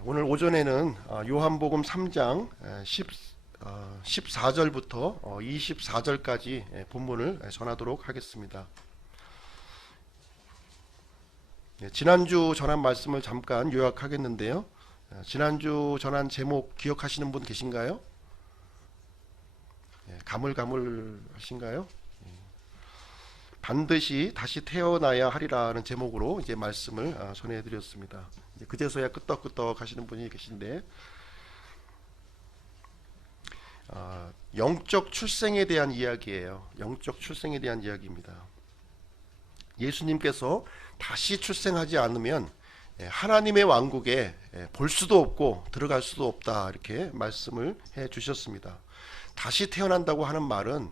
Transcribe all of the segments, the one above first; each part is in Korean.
오늘 오전에는 요한복음 3장 14절부터 24절까지 본문을 전하도록 하겠습니다. 지난주 전한 말씀을 잠깐 요약하겠는데요. 지난주 전한 제목 기억하시는 분 계신가요? 가물가물하신가요? 반드시 다시 태어나야 하리라는 제목으로 이제 말씀을 전해드렸습니다. 그제서야 끄떡끄떡 하시는 분이 계신데, 영적 출생에 대한 이야기예요. 영적 출생에 대한 이야기입니다. 예수님께서 다시 출생하지 않으면 하나님의 왕국에 볼 수도 없고 들어갈 수도 없다, 이렇게 말씀을 해 주셨습니다. 다시 태어난다고 하는 말은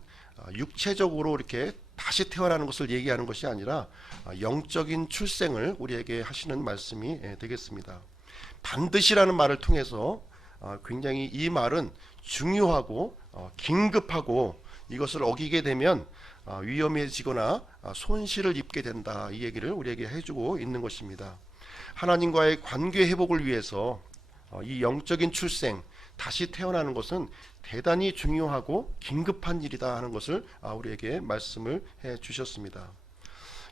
육체적으로 이렇게 다시 태어나는 것을 얘기하는 것이 아니라 영적인 출생을 우리에게 하시는 말씀이 되겠습니다. 반드시라는 말을 통해서 굉장히 이 말은 중요하고 긴급하고, 이것을 어기게 되면 위험해지거나 손실을 입게 된다, 이 얘기를 우리에게 해주고 있는 것입니다. 하나님과의 관계 회복을 위해서 이 영적인 출생, 다시 태어나는 것은 대단히 중요하고 긴급한 일이다 하는 것을 우리에게 말씀을 해 주셨습니다.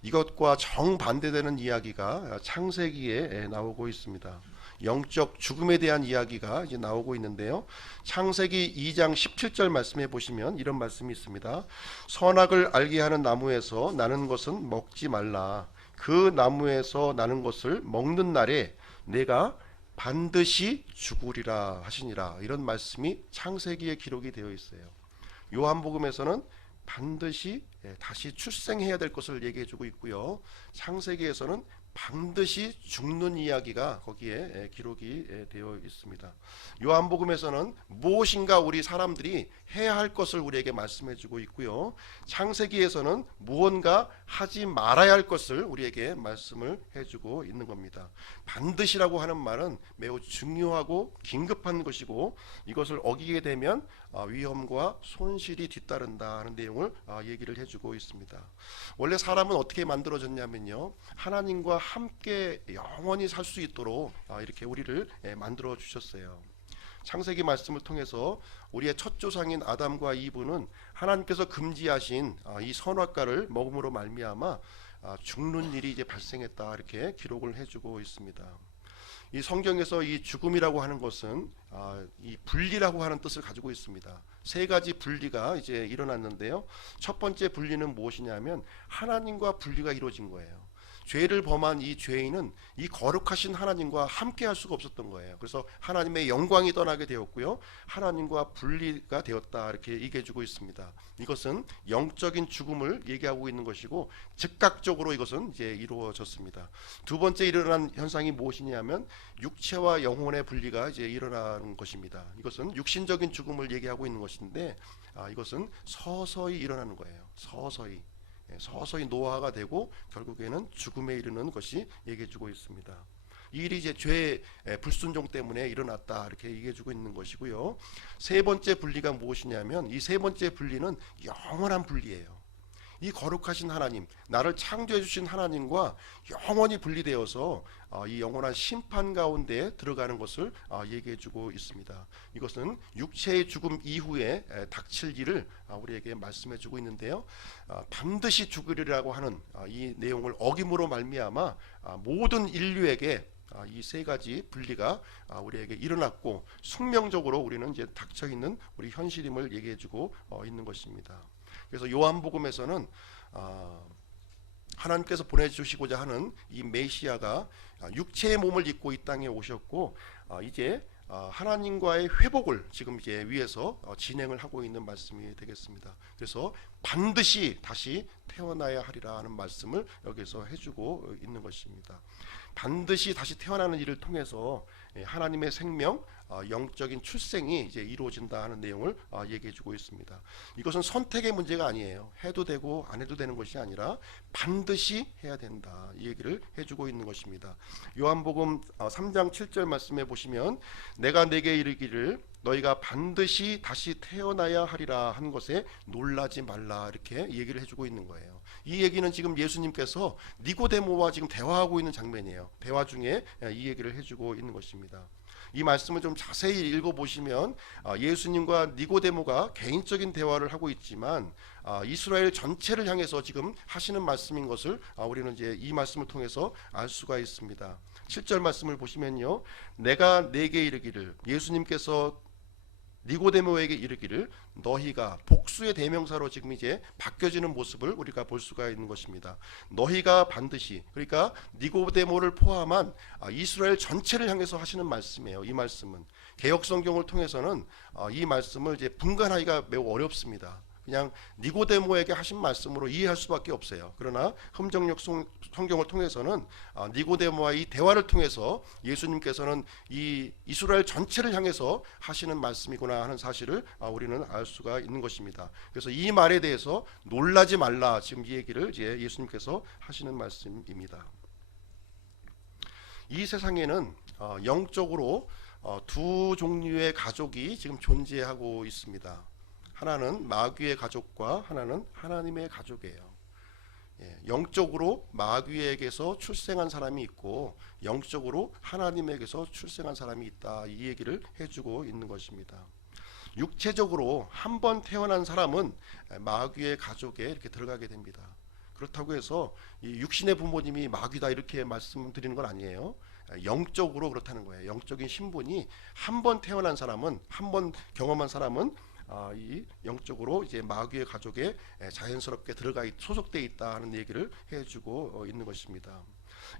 이것과 정반대되는 이야기가 창세기에 나오고 있습니다. 영적 죽음에 대한 이야기가 이제 나오고 있는데요. 창세기 2장 17절 말씀해 보시면 이런 말씀이 있습니다. 선악을 알게 하는 나무에서 나는 것은 먹지 말라. 그 나무에서 나는 것을 먹는 날에 내가 반드시 죽으리라 하시니라. 이런 말씀이 창세기에 기록이 되어 있어요. 요한복음에서는 반드시 다시 출생해야 될 것을 얘기해 주고 있고요. 창세기에서는 반드시 죽는 이야기가 거기에 기록이 되어 있습니다. 요한복음에서는 무엇인가 우리 사람들이 해야 할 것을 우리에게 말씀해 주고 있고요. 창세기에서는 무언가 하지 말아야 할 것을 우리에게 말씀을 해주고 있는 겁니다. 반드시라고 하는 말은 매우 중요하고 긴급한 것이고, 이것을 어기게 되면 위험과 손실이 뒤따른다 하는 내용을 얘기를 해주고 있습니다. 원래 사람은 어떻게 만들어졌냐면요, 하나님과 함께 영원히 살 수 있도록 이렇게 우리를 만들어 주셨어요. 창세기 말씀을 통해서 우리의 첫 조상인 아담과 이브는 하나님께서 금지하신 이 선악과를 먹음으로 말미암아 죽는 일이 이제 발생했다, 이렇게 기록을 해주고 있습니다. 이 성경에서 이 죽음이라고 하는 것은 이 분리라고 하는 뜻을 가지고 있습니다. 세 가지 분리가 이제 일어났는데요. 첫 번째 분리는 무엇이냐면 하나님과 분리가 이루어진 거예요. 죄를 범한 이 죄인은 이 거룩하신 하나님과 함께 할 수가 없었던 거예요. 그래서 하나님의 영광이 떠나게 되었고요, 하나님과 분리가 되었다, 이렇게 얘기해 주고 있습니다. 이것은 영적인 죽음을 얘기하고 있는 것이고, 즉각적으로 이것은 이제 이루어졌습니다. 두 번째 일어난 현상이 무엇이냐면 육체와 영혼의 분리가 이제 일어나는 것입니다. 이것은 육신적인 죽음을 얘기하고 있는 것인데, 이것은 서서히 일어나는 거예요. 서서히 노화가 되고 결국에는 죽음에 이르는 것이 얘기해주고 있습니다. 이 일이 이제 죄의 불순종 때문에 일어났다, 이렇게 얘기해주고 있는 것이고요. 세 번째 분리가 무엇이냐면 이 세 번째 분리는 영원한 분리예요. 이 거룩하신 하나님, 나를 창조해 주신 하나님과 영원히 분리되어서 이 영원한 심판 가운데 들어가는 것을 얘기해 주고 있습니다. 이것은 육체의 죽음 이후에 닥칠 일을 우리에게 말씀해 주고 있는데요. 반드시 죽으리라고 하는 이 내용을 어김으로 말미암아 모든 인류에게 이 세 가지 분리가 우리에게 일어났고, 숙명적으로 우리는 이제 닥쳐 있는 우리 현실임을 얘기해 주고 있는 것입니다. 그래서 요한복음에서는 하나님께서 보내주시고자 하는 이 메시아가 육체의 몸을 입고 이 땅에 오셨고, 이제 하나님과의 회복을 지금 이제 위에서 진행을 하고 있는 말씀이 되겠습니다. 그래서 반드시 다시 태어나야 하리라 하는 말씀을 여기서 해주고 있는 것입니다. 반드시 다시 태어나는 일을 통해서 하나님의 생명, 영적인 출생이 이제 이루어진다 하는 내용을 얘기해주고 있습니다. 이것은 선택의 문제가 아니에요. 해도 되고 안 해도 되는 것이 아니라 반드시 해야 된다, 이 얘기를 해주고 있는 것입니다. 요한복음 3장 7절 말씀해 보시면 내가 내게 이르기를 너희가 반드시 다시 태어나야 하리라 한 것에 놀라지 말라, 이렇게 얘기를 해주고 있는 거예요. 이 얘기는 지금 예수님께서 니고데모와 지금 대화하고 있는 장면이에요. 대화 중에 이 얘기를 해주고 있는 것입니다. 이 말씀을 좀 자세히 읽어보시면 예수님과 니고데모가 개인적인 대화를 하고 있지만 이스라엘 전체를 향해서 지금 하시는 말씀인 것을 우리는 이제 이 말씀을 통해서 알 수가 있습니다. 7절 말씀을 보시면요, 내가 네게 이르기를, 예수님께서 니고데모에게 이르기를, 너희가, 복수의 대명사로 지금 이제 바뀌어지는 모습을 우리가 볼 수가 있는 것입니다. 너희가 반드시, 그러니까 니고데모를 포함한 이스라엘 전체를 향해서 하시는 말씀이에요. 이 말씀은 개역 성경을 통해서는 이 말씀을 이제 분간하기가 매우 어렵습니다. 그냥 니고데모에게 하신 말씀으로 이해할 수밖에 없어요. 그러나 흠정역 성경을 통해서는 니고데모와의 이 대화를 통해서 예수님께서는 이 이스라엘 전체를 향해서 하시는 말씀이구나 하는 사실을 우리는 알 수가 있는 것입니다. 그래서 이 말에 대해서 놀라지 말라, 지금 이 얘기를 이제 예수님께서 하시는 말씀입니다. 이 세상에는 영적으로 두 종류의 가족이 지금 존재하고 있습니다. 하나는 마귀의 가족과 하나는 하나님의 가족이에요. 영적으로 마귀에게서 출생한 사람이 있고 영적으로 하나님에게서 출생한 사람이 있다, 이 얘기를 해주고 있는 것입니다. 육체적으로 한 번 태어난 사람은 마귀의 가족에 이렇게 들어가게 됩니다. 그렇다고 해서 이 육신의 부모님이 마귀다 이렇게 말씀드리는 건 아니에요. 영적으로 그렇다는 거예요. 영적인 신분이 한 번 태어난 사람은, 한 번 경험한 사람은 이 영적으로 이제 마귀의 가족에 자연스럽게 소속되어 있다 하는 얘기를 해주고 있는 것입니다.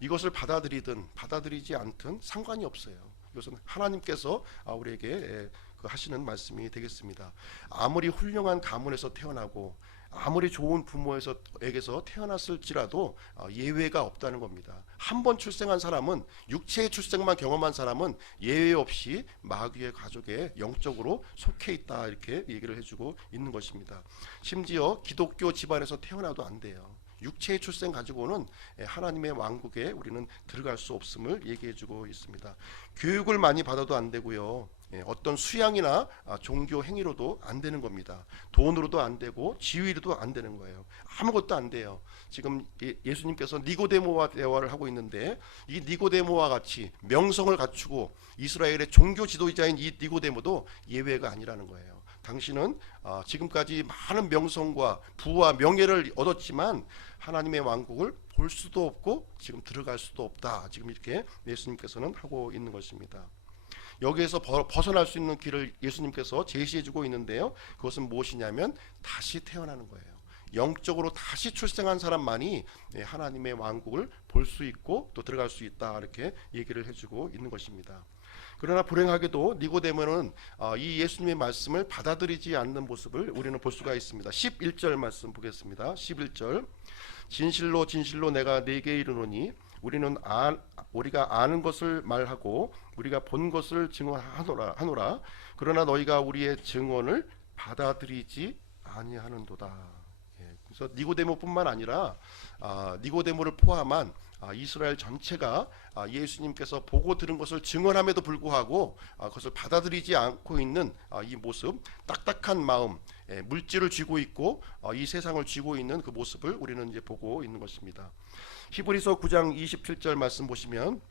이것을 받아들이든 받아들이지 않든 상관이 없어요. 이것은 하나님께서 우리에게 하시는 말씀이 되겠습니다. 아무리 훌륭한 가문에서 태어나고 아무리 좋은 부모에게서 태어났을지라도 예외가 없다는 겁니다. 한 번 출생한 사람은, 육체의 출생만 경험한 사람은 예외 없이 마귀의 가족에 영적으로 속해 있다, 이렇게 얘기를 해주고 있는 것입니다. 심지어 기독교 집안에서 태어나도 안 돼요. 육체의 출생 가지고는 하나님의 왕국에 우리는 들어갈 수 없음을 얘기해주고 있습니다. 교육을 많이 받아도 안 되고요, 어떤 수양이나 종교 행위로도 안 되는 겁니다. 돈으로도 안 되고 지위로도 안 되는 거예요. 아무것도 안 돼요. 지금 예수님께서 니고데모와 대화를 하고 있는데, 이 니고데모와 같이 명성을 갖추고 이스라엘의 종교 지도자인 이 니고데모도 예외가 아니라는 거예요. 당신은 지금까지 많은 명성과 부와 명예를 얻었지만 하나님의 왕국을 볼 수도 없고 지금 들어갈 수도 없다, 지금 이렇게 예수님께서는 하고 있는 것입니다. 여기에서 벗어날 수 있는 길을 예수님께서 제시해주고 있는데요, 그것은 무엇이냐면 다시 태어나는 거예요. 영적으로 다시 출생한 사람만이 하나님의 왕국을 볼 수 있고 또 들어갈 수 있다, 이렇게 얘기를 해주고 있는 것입니다. 그러나 불행하게도 니고데모는 이 예수님의 말씀을 받아들이지 않는 모습을 우리는 볼 수가 있습니다. 11절 말씀 보겠습니다. 11절, 진실로 진실로 내가 네게 이르노니 우리가 아는 것을 말하고 우리가 본 것을 증언하노라. 그러나 너희가 우리의 증언을 받아들이지 아니하는도다. 그래서 니고데모뿐만 아니라 니고데모를 포함한 이스라엘 전체가 예수님께서 보고 들은 것을 증언함에도 불구하고 그것을 받아들이지 않고 있는 이 모습, 딱딱한 마음, 물질을 쥐고 있고 이 세상을 쥐고 있는 그 모습을 우리는 이제 보고 있는 것입니다. 히브리서 9장 27절 말씀 보시면,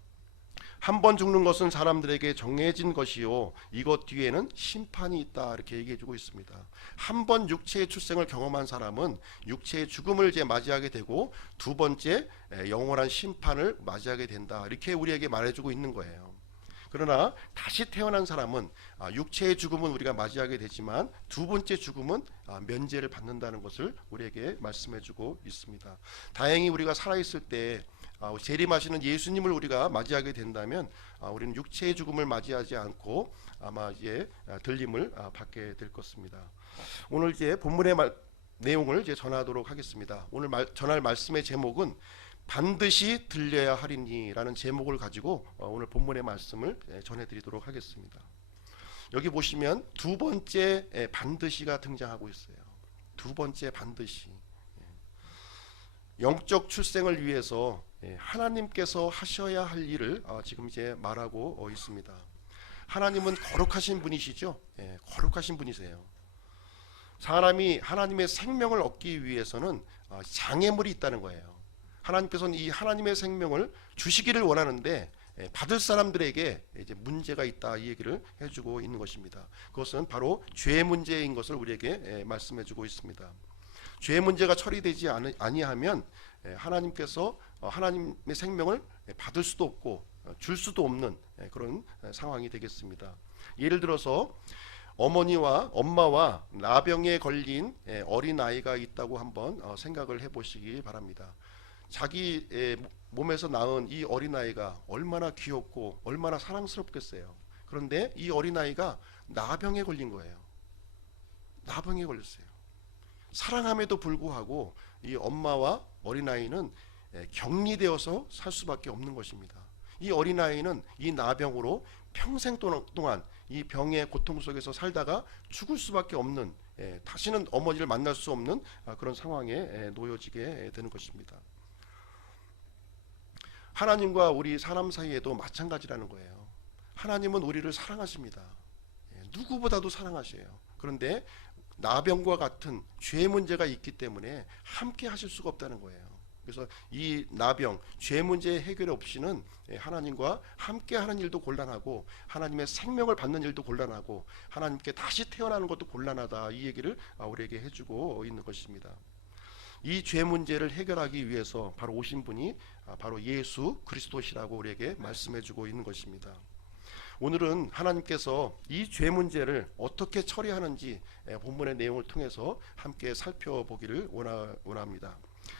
한 번 죽는 것은 사람들에게 정해진 것이요 이것 뒤에는 심판이 있다, 이렇게 얘기해주고 있습니다. 한 번 육체의 출생을 경험한 사람은 육체의 죽음을 이제 맞이하게 되고 두 번째 영원한 심판을 맞이하게 된다, 이렇게 우리에게 말해주고 있는 거예요. 그러나 다시 태어난 사람은 육체의 죽음은 우리가 맞이하게 되지만 두 번째 죽음은 면제를 받는다는 것을 우리에게 말씀해주고 있습니다. 다행히 우리가 살아있을 때 재림하시는 예수님을 우리가 맞이하게 된다면 우리는 육체의 죽음을 맞이하지 않고 아마 이제 들림을 받게 될 것입니다. 오늘 이제 본문의 내용을 이제 전하도록 하겠습니다. 오늘 전할 말씀의 제목은 반드시 들려야 하리니라는 제목을 가지고 오늘 본문의 말씀을 전해드리도록 하겠습니다. 여기 보시면 두 번째 반드시가 등장하고 있어요. 두 번째 반드시. 영적 출생을 위해서 하나님께서 하셔야 할 일을 지금 이제 말하고 있습니다. 하나님은 거룩하신 분이시죠. 거룩하신 분이세요. 사람이 하나님의 생명을 얻기 위해서는 장애물이 있다는 거예요. 하나님께서는 이 하나님의 생명을 주시기를 원하는데 받을 사람들에게 이제 문제가 있다, 이 얘기를 해주고 있는 것입니다. 그것은 바로 죄의 문제인 것을 우리에게 말씀해주고 있습니다. 죄의 문제가 처리되지 아니하면 하나님께서 하나님의 생명을 받을 수도 없고 줄 수도 없는 그런 상황이 되겠습니다. 예를 들어서 엄마와 나병에 걸린 어린 아이가 있다고 한번 생각을 해보시기 바랍니다. 자기 몸에서 낳은 이 어린아이가 얼마나 귀엽고 얼마나 사랑스럽겠어요. 그런데 이 어린아이가 나병에 걸린 거예요. 나병에 걸렸어요. 사랑함에도 불구하고 이 엄마와 어린아이는 격리되어서 살 수밖에 없는 것입니다. 이 어린아이는 이 나병으로 평생 동안 이 병의 고통 속에서 살다가 죽을 수밖에 없는, 다시는 어머니를 만날 수 없는 그런 상황에 놓여지게 되는 것입니다. 하나님과 우리 사람 사이에도 마찬가지라는 거예요. 하나님은 우리를 사랑하십니다. 누구보다도 사랑하셔요. 그런데 나병과 같은 죄 문제가 있기 때문에 함께 하실 수가 없다는 거예요. 그래서 이 나병, 죄 문제의 해결 없이는 하나님과 함께 하는 일도 곤란하고 하나님의 생명을 받는 일도 곤란하고 하나님께 다시 태어나는 것도 곤란하다, 이 얘기를 우리에게 해주고 있는 것입니다. 이 죄 문제를 해결하기 위해서 바로 오신 분이 바로 예수 그리스도시라고 우리에게 말씀해주고 있는 것입니다. 오늘은 하나님께서 이 죄 문제를 어떻게 처리하는지 본문의 내용을 통해서 함께 살펴보기를 원합니다.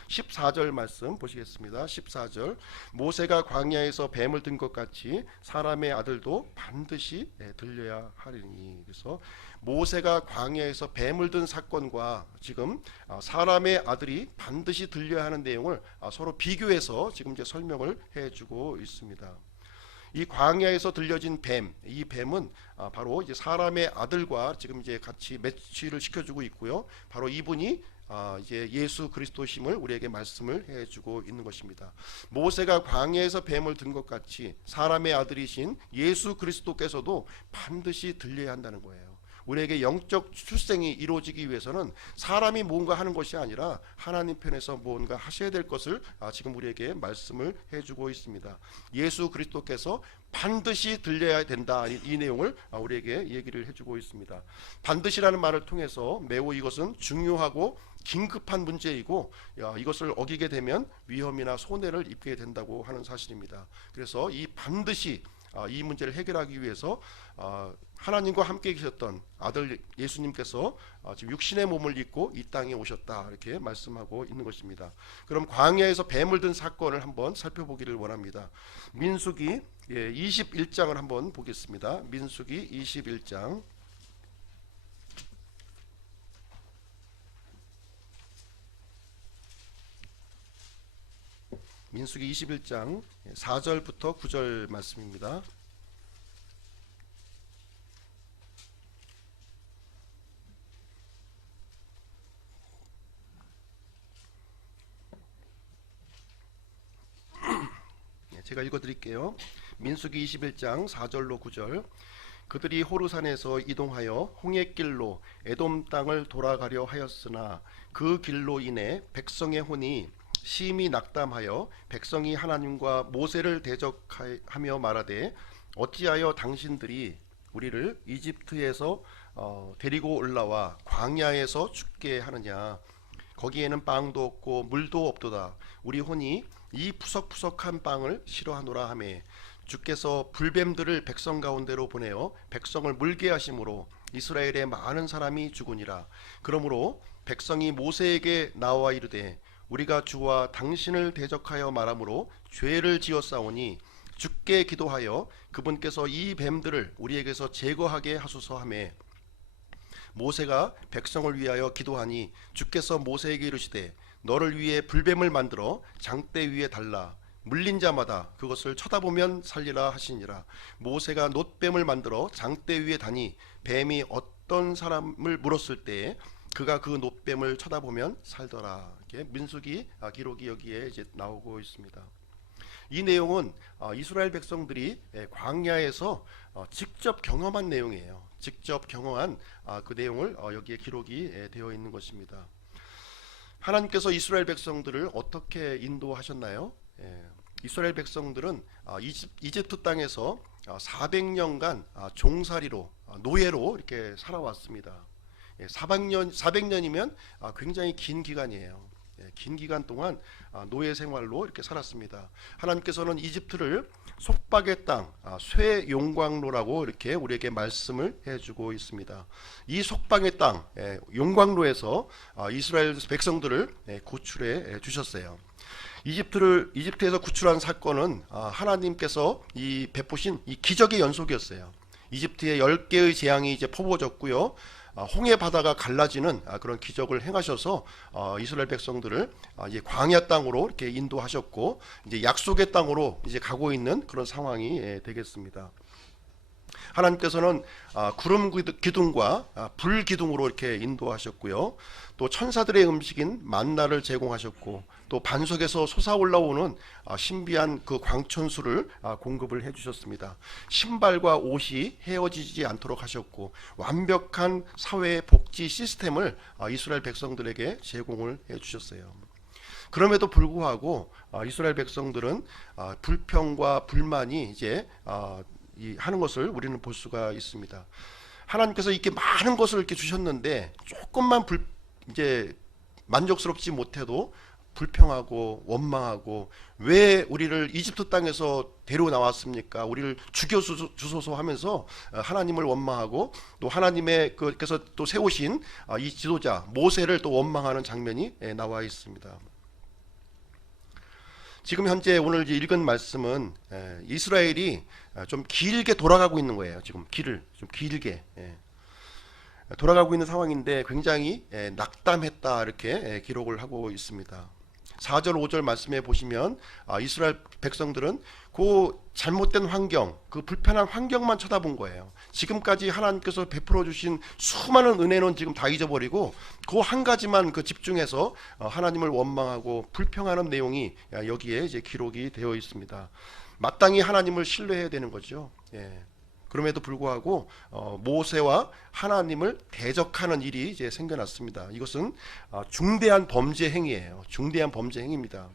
14절 말씀 보시겠습니다. 14절, 모세가 광야에서 뱀을 든 것 같이 사람의 아들도 반드시 들려야 하리니. 그래서 모세가 광야에서 뱀을 든 사건과 지금 사람의 아들이 반드시 들려야 하는 내용을 서로 비교해서 지금 이제 설명을 해주고 있습니다. 이 광야에서 들려진 뱀, 이 뱀은 바로 이제 사람의 아들과 지금 이제 같이 매치를 시켜주고 있고요. 바로 이분이 이제 예수 그리스도심을 우리에게 말씀을 해주고 있는 것입니다. 모세가 광야에서 뱀을 든 것 같이 사람의 아들이신 예수 그리스도께서도 반드시 들려야 한다는 거예요. 우리에게 영적 출생이 이루어지기 위해서는 사람이 뭔가 하는 것이 아니라 하나님 편에서 뭔가 하셔야 될 것을 지금 우리에게 말씀을 해주고 있습니다. 예수 그리스도께서 반드시 들려야 된다, 이 내용을 우리에게 얘기를 해주고 있습니다. 반드시라는 말을 통해서 매우 이것은 중요하고 긴급한 문제이고 이것을 어기게 되면 위험이나 손해를 입게 된다고 하는 사실입니다. 그래서 이 반드시 이 문제를 해결하기 위해서 하나님과 함께 계셨던 아들 예수님께서 지금 육신의 몸을 입고 이 땅에 오셨다, 이렇게 말씀하고 있는 것입니다. 그럼 광야에서 뱀을 든 사건을 한번 살펴보기를 원합니다. 민수기 21장을 한번 보겠습니다. 민수기 21장 민수기 21장 4절부터 9절 말씀입니다. 제가 읽어드릴게요. 민수기 21장 4절로 9절. 그들이 호르산에서 이동하여 홍해길로 에돔 땅을 돌아가려 하였으나 그 길로 인해 백성의 혼이 심히 낙담하여 백성이 하나님과 모세를 대적하며 말하되 어찌하여 당신들이 우리를 이집트에서 데리고 올라와 광야에서 죽게 하느냐. 거기에는 빵도 없고 물도 없도다. 우리 혼이 이 푸석푸석한 빵을 싫어하노라 하매 주께서 불뱀들을 백성 가운데로 보내어 백성을 물게 하심으로 이스라엘의 많은 사람이 죽으니라. 그러므로 백성이 모세에게 나와 이르되 우리가 주와 당신을 대적하여 말하므로 죄를 지었사오니 주께 기도하여 그분께서 이 뱀들을 우리에게서 제거하게 하소서 하매 모세가 백성을 위하여 기도하니 주께서 모세에게 이르시되 너를 위해 불뱀을 만들어 장대 위에 달라 물린 자마다 그것을 쳐다보면 살리라 하시니라. 모세가 놋뱀을 만들어 장대 위에 다니 뱀이 어떤 사람을 물었을 때에 그가 그 놋뱀을 쳐다보면 살더라. 이렇게 민수기 기록이 여기에 이제 나오고 있습니다. 이 내용은 이스라엘 백성들이 광야에서 직접 경험한 내용이에요. 직접 경험한 그 내용을 여기에 기록이 되어 있는 것입니다. 하나님께서 이스라엘 백성들을 어떻게 인도하셨나요? 이스라엘 백성들은 이집트 땅에서 400년간 종살이로 노예로 이렇게 살아왔습니다. 400년이면 굉장히 긴 기간이에요. 긴 기간 동안 노예 생활로 이렇게 살았습니다. 하나님께서는 이집트를 속박의 땅, 쇠용광로라고 이렇게 우리에게 말씀을 해주고 있습니다. 이 속박의 땅, 용광로에서 이스라엘 백성들을 구출해 주셨어요. 이집트에서 구출한 사건은 하나님께서 이 베푸신 이 기적의 연속이었어요. 이집트의 10개의 재앙이 이제 퍼부어졌고요. 홍해 바다가 갈라지는 그런 기적을 행하셔서 이스라엘 백성들을 이제 광야 땅으로 이렇게 인도하셨고, 이제 약속의 땅으로 이제 가고 있는 그런 상황이 되겠습니다. 하나님께서는 구름 기둥과 불 기둥으로 이렇게 인도하셨고요. 또 천사들의 음식인 만나를 제공하셨고, 또 반석에서 솟아올라오는 신비한 그 광천수를 공급을 해주셨습니다. 신발과 옷이 헤어지지 않도록 하셨고, 완벽한 사회 복지 시스템을 이스라엘 백성들에게 제공을 해주셨어요. 그럼에도 불구하고 이스라엘 백성들은 불평과 불만이 이제 하는 것을 우리는 볼 수가 있습니다. 하나님께서 이렇게 많은 것을 이렇게 주셨는데 조금만 이제 만족스럽지 못해도 불평하고 원망하고, 왜 우리를 이집트 땅에서 데리고 나왔습니까? 우리를 죽여 주소서 하면서 하나님을 원망하고, 또 하나님께서 또 세우신 이 지도자 모세를 또 원망하는 장면이 나와 있습니다. 지금 현재 오늘 읽은 말씀은 이스라엘이 좀 길게 돌아가고 있는 거예요. 지금 길을 좀 길게 돌아가고 있는 상황인데 굉장히 낙담했다 이렇게 기록을 하고 있습니다. 4절 5절 말씀에 보시면 이스라엘 백성들은 그 잘못된 환경, 그 불편한 환경만 쳐다본 거예요. 지금까지 하나님께서 베풀어 주신 수많은 은혜는 지금 다 잊어버리고 그 한 가지만 집중해서 하나님을 원망하고 불평하는 내용이 여기에 이제 기록이 되어 있습니다. 마땅히 하나님을 신뢰해야 되는 거죠. 그럼에도 불구하고 모세와 하나님을 대적하는 일이 이제 생겨났습니다. 이것은 중대한 범죄 행위예요. 중대한 범죄 행위입니다.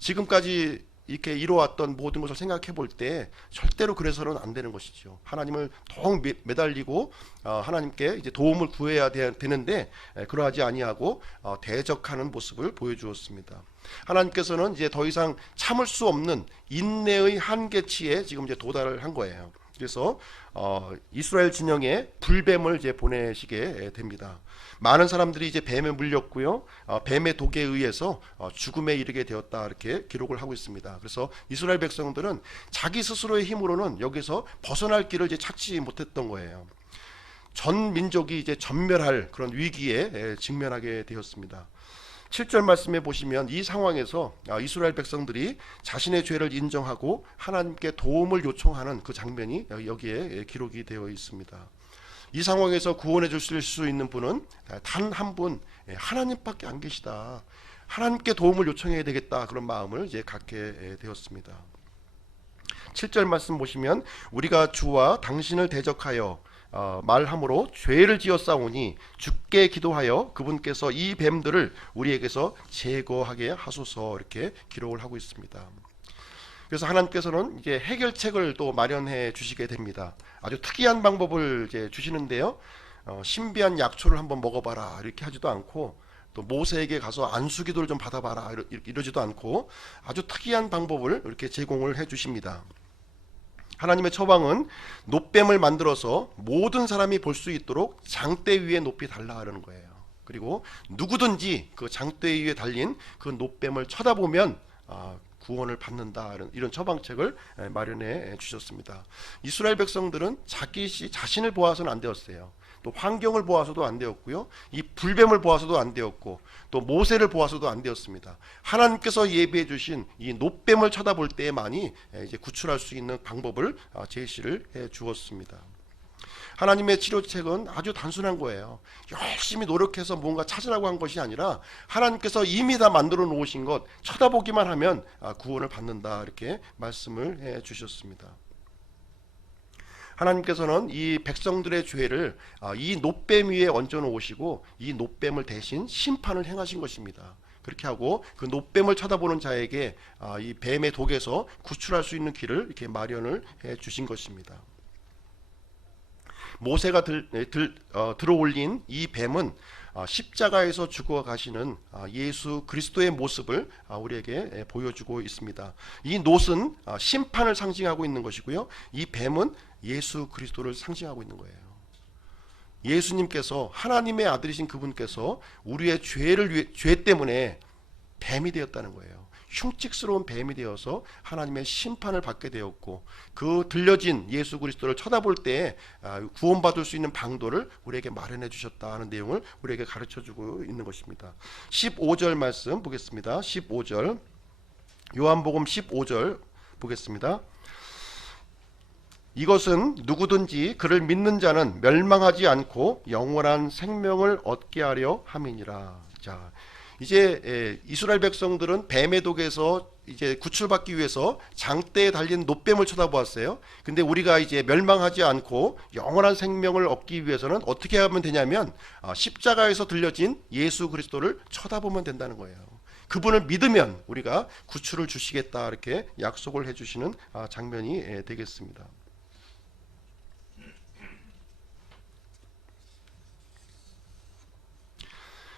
지금까지 이렇게 이루어왔던 모든 것을 생각해 볼 때 절대로 그래서는 안 되는 것이죠. 하나님을 더욱 매달리고 하나님께 이제 도움을 구해야 되는데 그러하지 아니하고 대적하는 모습을 보여주었습니다. 하나님께서는 이제 더 이상 참을 수 없는 인내의 한계치에 지금 이제 도달을 한 거예요. 그래서 이스라엘 진영에 불뱀을 이제 보내시게 됩니다. 많은 사람들이 이제 뱀에 물렸고요. 뱀의 독에 의해서 죽음에 이르게 되었다 이렇게 기록을 하고 있습니다. 그래서 이스라엘 백성들은 자기 스스로의 힘으로는 여기서 벗어날 길을 이제 찾지 못했던 거예요. 전 민족이 이제 전멸할 그런 위기에 직면하게 되었습니다. 7절 말씀에 보시면 이 상황에서 이스라엘 백성들이 자신의 죄를 인정하고 하나님께 도움을 요청하는 그 장면이 여기에 기록이 되어 있습니다. 이 상황에서 구원해 주실 수 있는 분은 단 한 분, 하나님밖에 안 계시다. 하나님께 도움을 요청해야 되겠다, 그런 마음을 이제 갖게 되었습니다. 7절 말씀 보시면 우리가 주와 당신을 대적하여 말함으로 죄를 지었사오니 주께 기도하여 그분께서 이 뱀들을 우리에게서 제거하게 하소서 이렇게 기록을 하고 있습니다. 그래서 하나님께서는 이제 해결책을 또 마련해 주시게 됩니다. 아주 특이한 방법을 이제 주시는데요. 신비한 약초를 한번 먹어봐라 이렇게 하지도 않고, 또 모세에게 가서 안수기도를 좀 받아봐라 이러지도 않고, 아주 특이한 방법을 이렇게 제공을 해 주십니다. 하나님의 처방은 놋뱀을 만들어서 모든 사람이 볼 수 있도록 장대 위에 높이 달라 하는 거예요. 그리고 누구든지 그 장대 위에 달린 그 놋뱀을 쳐다보면 구원을 받는다, 이런 처방책을 마련해 주셨습니다. 이스라엘 백성들은 자신을 보아서는 안 되었어요. 또 환경을 보아서도 안 되었고요. 이 불뱀을 보아서도 안 되었고, 또 모세를 보아서도 안 되었습니다. 하나님께서 예비해 주신 이 놋뱀을 쳐다볼 때만이 이제 구출할 수 있는 방법을 제시를 해 주었습니다. 하나님의 치료책은 아주 단순한 거예요. 열심히 노력해서 뭔가 찾으라고 한 것이 아니라 하나님께서 이미 다 만들어 놓으신 것 쳐다보기만 하면 구원을 받는다 이렇게 말씀을 해 주셨습니다. 하나님께서는 이 백성들의 죄를 이 놋뱀 위에 얹어 놓으시고 이 놋뱀을 대신 심판을 행하신 것입니다. 그렇게 하고 그 노뱀을 쳐다보는 자에게 이 뱀의 독에서 구출할 수 있는 길을 이렇게 마련을 해 주신 것입니다. 모세가 들어올린 이 뱀은 십자가에서 죽어 가시는 예수 그리스도의 모습을 우리에게 보여주고 있습니다. 이 놋은 심판을 상징하고 있는 것이고요. 이 뱀은 예수 그리스도를 상징하고 있는 거예요. 예수님께서 하나님의 아들이신 그분께서 우리의 죄 때문에 뱀이 되었다는 거예요. 흉측스러운 뱀이 되어서 하나님의 심판을 받게 되었고 그 들려진 예수 그리스도를 쳐다볼 때 구원받을 수 있는 방도를 우리에게 마련해 주셨다는 내용을 우리에게 가르쳐주고 있는 것입니다. 15절 말씀 보겠습니다. 15절 요한복음 15절 보겠습니다. 이것은 누구든지 그를 믿는 자는 멸망하지 않고 영원한 생명을 얻게 하려 함이니라. 자, 이제 이스라엘 백성들은 뱀의 독에서 이제 구출받기 위해서 장대에 달린 놋뱀을 쳐다보았어요. 근데 우리가 이제 멸망하지 않고 영원한 생명을 얻기 위해서는 어떻게 하면 되냐면 십자가에서 들려진 예수 그리스도를 쳐다보면 된다는 거예요. 그분을 믿으면 우리가 구출을 주시겠다 이렇게 약속을 해주시는 장면이 되겠습니다.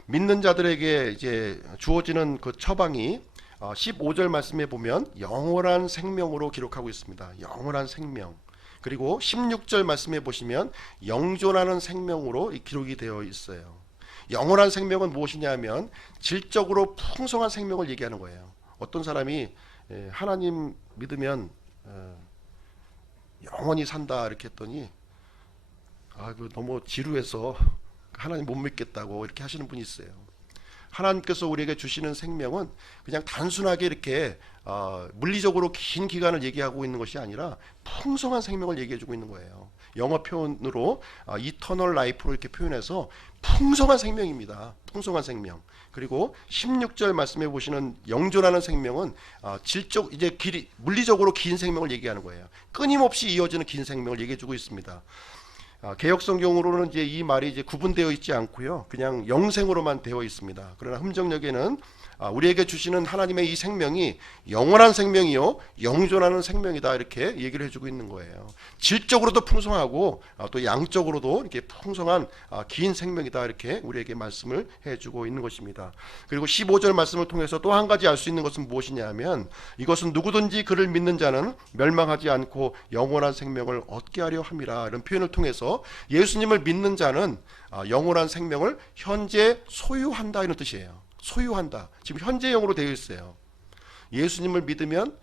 믿는 자들에게 이제 주어지는 그 처방이 15절 말씀에 보면 영원한 생명으로 기록하고 있습니다. 영원한 생명. 그리고 16절 말씀에 보시면 영존하는 생명으로 기록이 되어 있어요. 영원한 생명은 무엇이냐면 질적으로 풍성한 생명을 얘기하는 거예요. 어떤 사람이 하나님 믿으면 영원히 산다 이렇게 했더니 너무 지루해서 하나님 못 믿겠다고 이렇게 하시는 분이 있어요. 하나님께서 우리에게 주시는 생명은 그냥 단순하게 이렇게 물리적으로 긴 기간을 얘기하고 있는 것이 아니라 풍성한 생명을 얘기해주고 있는 거예요. 영어 표현으로 이터널 라이프로 이렇게 표현해서 풍성한 생명입니다. 풍성한 생명. 그리고 16절 말씀해 보시는 영존하는 생명은 질적 이제 물리적으로 긴 생명을 얘기하는 거예요. 끊임없이 이어지는 긴 생명을 얘기해주고 있습니다. 개역 성경으로는 이제 이 말이 이제 구분되어 있지 않고요, 그냥 영생으로만 되어 있습니다. 그러나 흠정역에는 우리에게 주시는 하나님의 이 생명이 영원한 생명이요 영존하는 생명이다 이렇게 얘기를 해주고 있는 거예요. 질적으로도 풍성하고 또 양적으로도 이렇게 풍성한 긴 생명이다 이렇게 우리에게 말씀을 해주고 있는 것입니다. 그리고 15절 말씀을 통해서 또 한 가지 알 수 있는 것은 무엇이냐면 이것은 누구든지 그를 믿는 자는 멸망하지 않고 영원한 생명을 얻게 하려 함이라 이런 표현을 통해서 예수님을 믿는 자는 영원한 생명을 현재 소유한다 이런 뜻이에요. 소유한다. 지금 현재형으로 되어 있어요. 예수님을 믿으면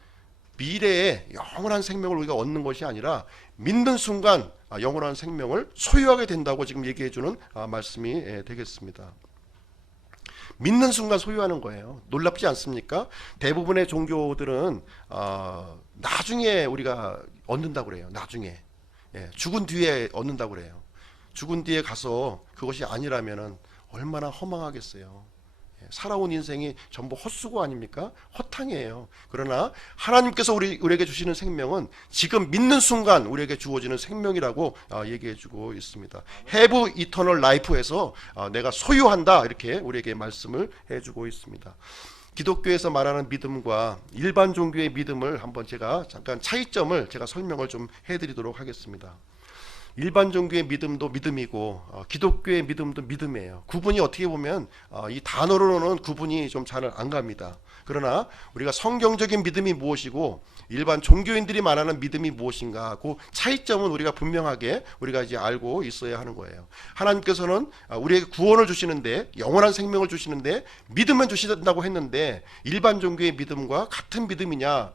미래에 영원한 생명을 우리가 얻는 것이 아니라 믿는 순간 영원한 생명을 소유하게 된다고 지금 얘기해 주는 말씀이 되겠습니다. 믿는 순간 소유하는 거예요. 놀랍지 않습니까? 대부분의 종교들은 나중에 우리가 얻는다고 그래요. 나중에 죽은 뒤에 얻는다고 그래요. 죽은 뒤에 가서 그것이 아니라면 얼마나 허망하겠어요. 살아온 인생이 전부 헛수고 아닙니까? 허탕이에요. 그러나 하나님께서 우리에게 주시는 생명은 지금 믿는 순간 우리에게 주어지는 생명이라고 얘기해주고 있습니다. Have eternal life에서 내가 소유한다 이렇게 우리에게 말씀을 해주고 있습니다. 기독교에서 말하는 믿음과 일반 종교의 믿음을 한번 제가 잠깐 차이점을 제가 설명을 좀 해드리도록 하겠습니다. 일반 종교의 믿음도 믿음이고 기독교의 믿음도 믿음이에요. 구분이 어떻게 보면 이 단어로는 구분이 좀 잘 안 갑니다. 그러나 우리가 성경적인 믿음이 무엇이고 일반 종교인들이 말하는 믿음이 무엇인가 그 차이점은 우리가 분명하게 우리가 이제 알고 있어야 하는 거예요. 하나님께서는 우리에게 구원을 주시는데 영원한 생명을 주시는데 믿으면 주신다고 했는데 일반 종교의 믿음과 같은 믿음이냐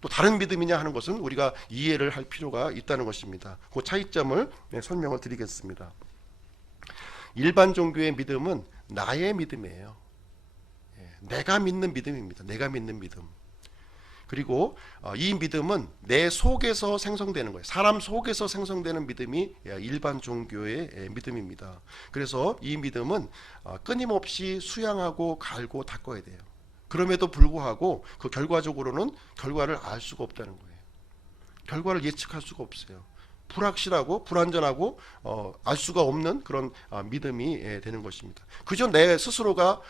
또 다른 믿음이냐 하는 것은 우리가 이해를 할 필요가 있다는 것입니다. 그 차이점을 설명을 드리겠습니다. 일반 종교의 믿음은 나의 믿음이에요. 내가 믿는 믿음입니다. 내가 믿는 믿음. 그리고 이 믿음은 내 속에서 생성되는 거예요. 사람 속에서 생성되는 믿음이 일반 종교의 믿음입니다. 그래서 이 믿음은 끊임없이 수양하고 갈고 닦아야 돼요. 그럼에도 불구하고 그 결과적으로는 결과를 알 수가 없다는 거예요. 결과를 예측할 수가 없어요. 불확실하고 불안전하고 알 수가 없는 그런 믿음이 되는 것입니다. 그저 내 스스로가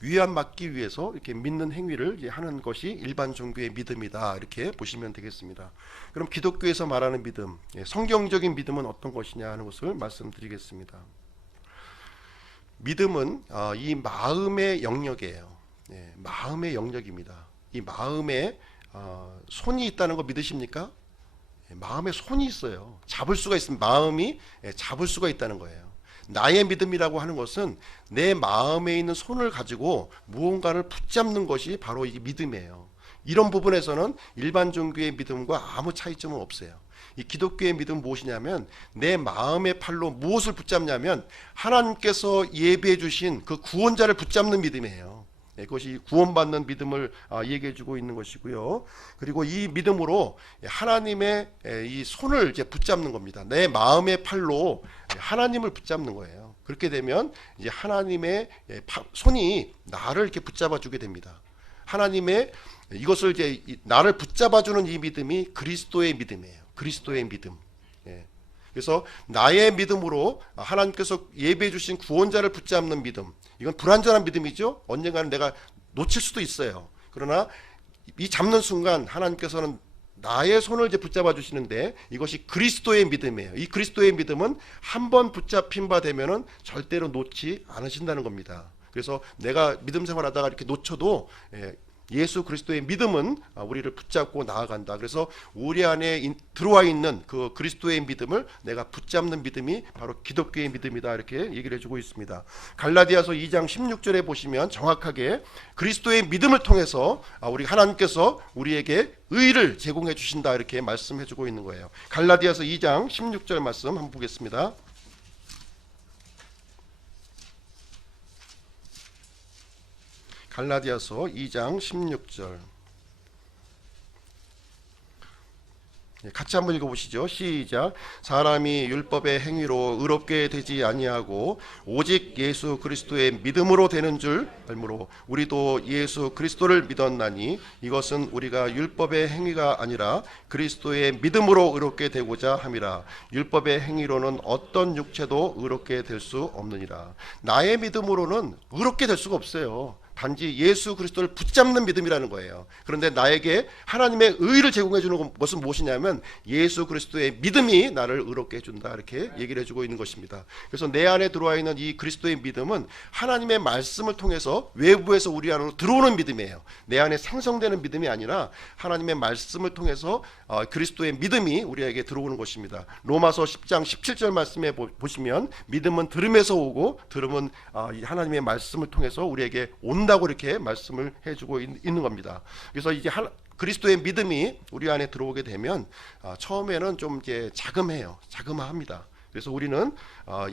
위안받기 위해서 이렇게 믿는 행위를 하는 것이 일반 종교의 믿음이다, 이렇게 보시면 되겠습니다. 그럼 기독교에서 말하는 믿음, 성경적인 믿음은 어떤 것이냐 하는 것을 말씀드리겠습니다. 믿음은 이 마음의 영역이에요. 마음의 영역입니다. 이 마음에 손이 있다는 거 믿으십니까? 마음에 손이 있어요. 잡을 수가 있습니다. 마음이 잡을 수가 있다는 거예요. 나의 믿음이라고 하는 것은 내 마음에 있는 손을 가지고 무언가를 붙잡는 것이 바로 이 믿음이에요. 이런 부분에서는 일반 종교의 믿음과 아무 차이점은 없어요. 이 기독교의 믿음은 무엇이냐면 내 마음의 팔로 무엇을 붙잡냐면 하나님께서 예비해 주신 그 구원자를 붙잡는 믿음이에요. 그것이 구원받는 믿음을 얘기해 주고 있는 것이고요. 그리고 이 믿음으로 하나님의 이 손을 이제 붙잡는 겁니다. 내 마음의 팔로 하나님을 붙잡는 거예요. 그렇게 되면 이제 하나님의 손이 나를 이렇게 붙잡아 주게 됩니다. 하나님의 이것을 이제 나를 붙잡아 주는 이 믿음이 그리스도의 믿음이에요. 그리스도의 믿음. 그래서 나의 믿음으로 하나님께서 예비해 주신 구원자를 붙잡는 믿음, 이건 불완전한 믿음이죠. 언젠가는 내가 놓칠 수도 있어요. 그러나 이 잡는 순간 하나님께서는 나의 손을 이제 붙잡아 주시는데 이것이 그리스도의 믿음이에요. 이 그리스도의 믿음은 한번 붙잡힌 바 되면은 절대로 놓지 않으신다는 겁니다. 그래서 내가 믿음 생활하다가 이렇게 놓쳐도 예수 그리스도의 믿음은 우리를 붙잡고 나아간다. 그래서 우리 안에 들어와 있는 그 그리스도의 믿음을 내가 붙잡는 믿음이 바로 기독교의 믿음이다, 이렇게 얘기를 해주고 있습니다. 갈라디아서 2장 16절에 보시면 정확하게 그리스도의 믿음을 통해서 우리 하나님께서 우리에게 의를 제공해 주신다, 이렇게 말씀해 주고 있는 거예요. 갈라디아서 2장 16절 말씀 한번 보겠습니다. 갈라디아서 2장 16절 같이 한번 읽어보시죠. 시작. 사람이 율법의 행위로 의롭게 되지 아니하고 오직 예수 그리스도의 믿음으로 되는 줄 알므로 우리도 예수 그리스도를 믿었나니 이것은 우리가 율법의 행위가 아니라 그리스도의 믿음으로 의롭게 되고자 함이라. 율법의 행위로는 어떤 육체도 의롭게 될 수 없느니라. 나의 믿음으로는 의롭게 될 수가 없어요. 단지 예수 그리스도를 붙잡는 믿음이라는 거예요. 그런데 나에게 하나님의 의를 제공해 주는 것은 무엇이냐면 예수 그리스도의 믿음이 나를 의롭게 해준다, 이렇게 얘기를 해주고 있는 것입니다. 그래서 내 안에 들어와 있는 이 그리스도의 믿음은 하나님의 말씀을 통해서 외부에서 우리 안으로 들어오는 믿음이에요. 내 안에 생성되는 믿음이 아니라 하나님의 말씀을 통해서 그리스도의 믿음이 우리에게 들어오는 것입니다. 로마서 10장 17절 말씀에 보시면 믿음은 들음에서 오고 들음은 하나님의 말씀을 통해서 우리에게 온다고 이렇게 말씀을 해주고 있는 겁니다. 그래서 이제 그리스도의 믿음이 우리 안에 들어오게 되면 처음에는 좀 이제 자그마합니다. 그래서 우리는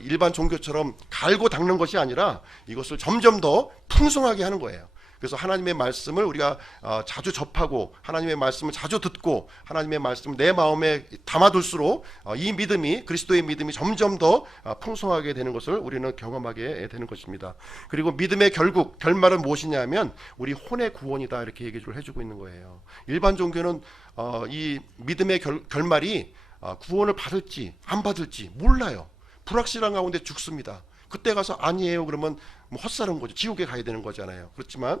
일반 종교처럼 갈고 닦는 것이 아니라 이것을 점점 더 풍성하게 하는 거예요. 그래서 하나님의 말씀을 우리가 자주 접하고 하나님의 말씀을 자주 듣고 하나님의 말씀을 내 마음에 담아둘수록 이 믿음이, 그리스도의 믿음이 점점 더 풍성하게 되는 것을 우리는 경험하게 되는 것입니다. 그리고 믿음의 결말은 무엇이냐면 우리 혼의 구원이다, 이렇게 얘기를 해주고 있는 거예요. 일반 종교는 이 믿음의 결말이 구원을 받을지 안 받을지 몰라요. 불확실한 가운데 죽습니다. 그때 가서 아니에요 그러면 뭐 헛사는 거죠. 지옥에 가야 되는 거잖아요. 그렇지만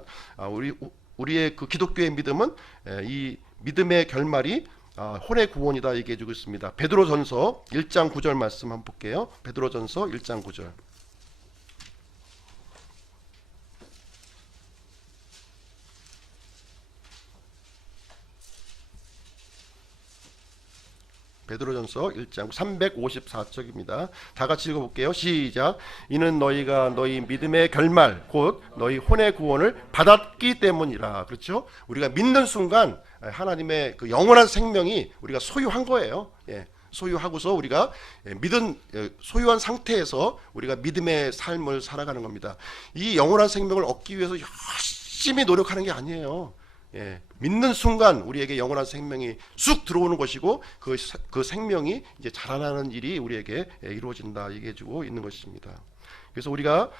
우리의 그 기독교의 믿음은 이 믿음의 결말이 혼의 구원이다 얘기해주고 있습니다. 베드로전서 1장 9절 말씀 한번 볼게요. 베드로전서 1장 9절. 베드로전서 1장 354쪽입니다. 다 같이 읽어볼게요. 시작. 이는 너희가 너희 믿음의 결말 곧 너희 혼의 구원을 받았기 때문이라. 그렇죠? 우리가 믿는 순간 하나님의 그 영원한 생명이 우리가 소유한 거예요. 소유하고서 우리가 소유한 상태에서 우리가 믿음의 삶을 살아가는 겁니다. 이 영원한 생명을 얻기 위해서 열심히 노력하는 게 아니에요. 믿는 순간 우리에게 영원한 생명이 쑥 들어오는 것이고 그 생명이 이제 자라나는 일이 우리에게 이루어진다 얘기해주고 있는 것입니다. 그래서 우리가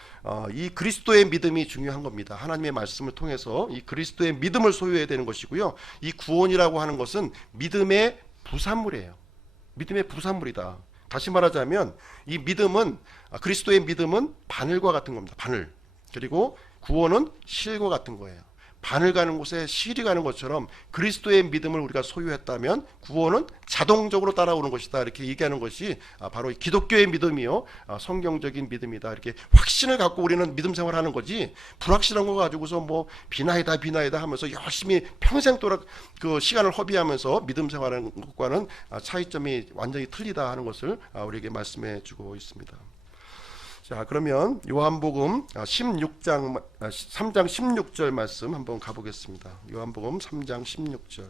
이 그리스도의 믿음이 중요한 겁니다. 하나님의 말씀을 통해서 이 그리스도의 믿음을 소유해야 되는 것이고요. 이 구원이라고 하는 것은 믿음의 부산물이에요. 믿음의 부산물이다. 다시 말하자면 이 믿음은, 그리스도의 믿음은 바늘과 같은 겁니다. 바늘. 그리고 구원은 실과 같은 거예요. 바늘 가는 곳에 실이 가는 것처럼 그리스도의 믿음을 우리가 소유했다면 구원은 자동적으로 따라오는 것이다. 이렇게 얘기하는 것이 바로 기독교의 믿음이요, 성경적인 믿음이다. 이렇게 확신을 갖고 우리는 믿음 생활하는 거지, 불확실한 거 가지고서 뭐 비나이다 하면서 열심히 평생 동안 그 시간을 허비하면서 믿음 생활하는 것과는 차이점이 완전히 틀리다 하는 것을 우리에게 말씀해 주고 있습니다. 자, 그러면 요한복음 3장 16절 말씀 한번 가보겠습니다. 요한복음 3장 16절.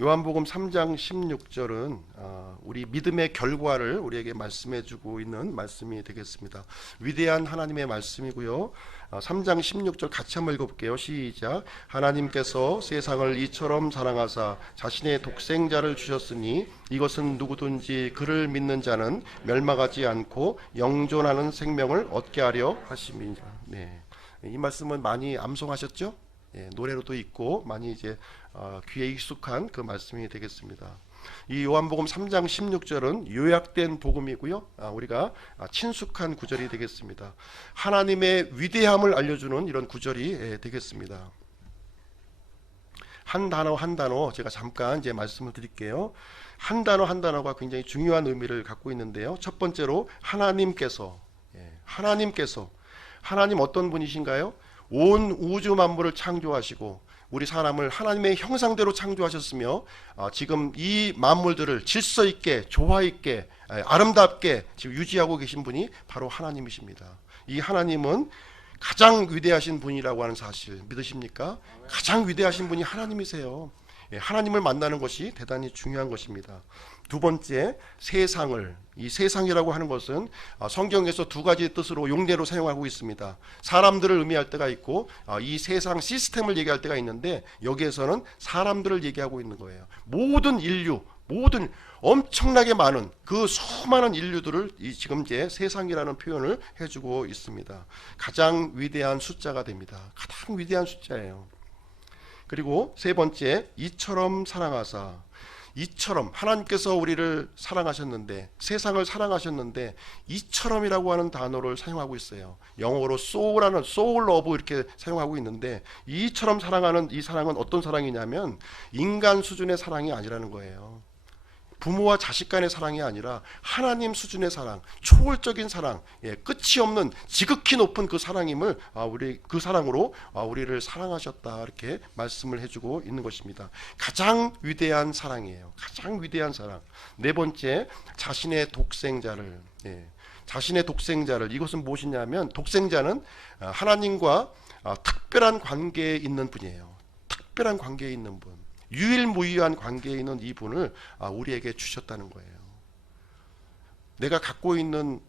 요한복음 3장 16절은 우리 믿음의 결과를 우리에게 말씀해 주고 있는 말씀이 되겠습니다. 위대한 하나님의 말씀이고요. 3장 16절 같이 한번 읽어볼게요. 시작. 하나님께서 세상을 이처럼 사랑하사 자신의 독생자를 주셨으니 이것은 누구든지 그를 믿는 자는 멸망하지 않고 영존하는 생명을 얻게 하려 하심이니라. 네. 이 말씀은 많이 암송하셨죠? 예, 노래로도 있고 많이 이제 귀에 익숙한 그 말씀이 되겠습니다. 이 요한복음 3장 16절은 요약된 복음이고요. 우리가 친숙한 구절이 되겠습니다. 하나님의 위대함을 알려주는 이런 구절이 되겠습니다. 한 단어 한 단어 제가 잠깐 이제 말씀을 드릴게요. 한 단어 한 단어가 굉장히 중요한 의미를 갖고 있는데요. 첫 번째로 하나님께서, 하나님 어떤 분이신가요? 온 우주 만물을 창조하시고 우리 사람을 하나님의 형상대로 창조하셨으며 지금 이 만물들을 질서 있게, 조화 있게, 아름답게 지금 유지하고 계신 분이 바로 하나님이십니다. 이 하나님은 가장 위대하신 분이라고 하는 사실 믿으십니까? 가장 위대하신 분이 하나님이세요. 하나님을 만나는 것이 대단히 중요한 것입니다. 두 번째, 세상을, 이 세상이라고 하는 것은 성경에서 두 가지 뜻으로 용례로 사용하고 있습니다. 사람들을 의미할 때가 있고 이 세상 시스템을 얘기할 때가 있는데 여기에서는 사람들을 얘기하고 있는 거예요. 모든 인류, 모든 엄청나게 많은 그 수많은 인류들을 지금 이제 세상이라는 표현을 해주고 있습니다. 가장 위대한 숫자가 됩니다. 가장 위대한 숫자예요. 그리고 세 번째, 이처럼 사랑하사. 이처럼 하나님께서 우리를 사랑하셨는데, 세상을 사랑하셨는데 이처럼이라고 하는 단어를 사용하고 있어요. 영어로 soul라는 soul love 이렇게 사용하고 있는데, 이처럼 사랑하는 이 사랑은 어떤 사랑이냐면 인간 수준의 사랑이 아니라는 거예요. 부모와 자식 간의 사랑이 아니라 하나님 수준의 사랑, 초월적인 사랑, 끝이 없는 지극히 높은 그 사랑임을 우리 그 사랑으로 우리를 사랑하셨다 이렇게 말씀을 해주고 있는 것입니다. 가장 위대한 사랑이에요. 가장 위대한 사랑. 네 번째, 자신의 독생자를, 자신의 독생자를, 이것은 무엇이냐면 독생자는 하나님과 특별한 관계에 있는 분이에요. 특별한 관계에 있는 분. 유일무이한 관계에 있는 이분을 우리에게 주셨다는 거예요. 내가 갖고 있는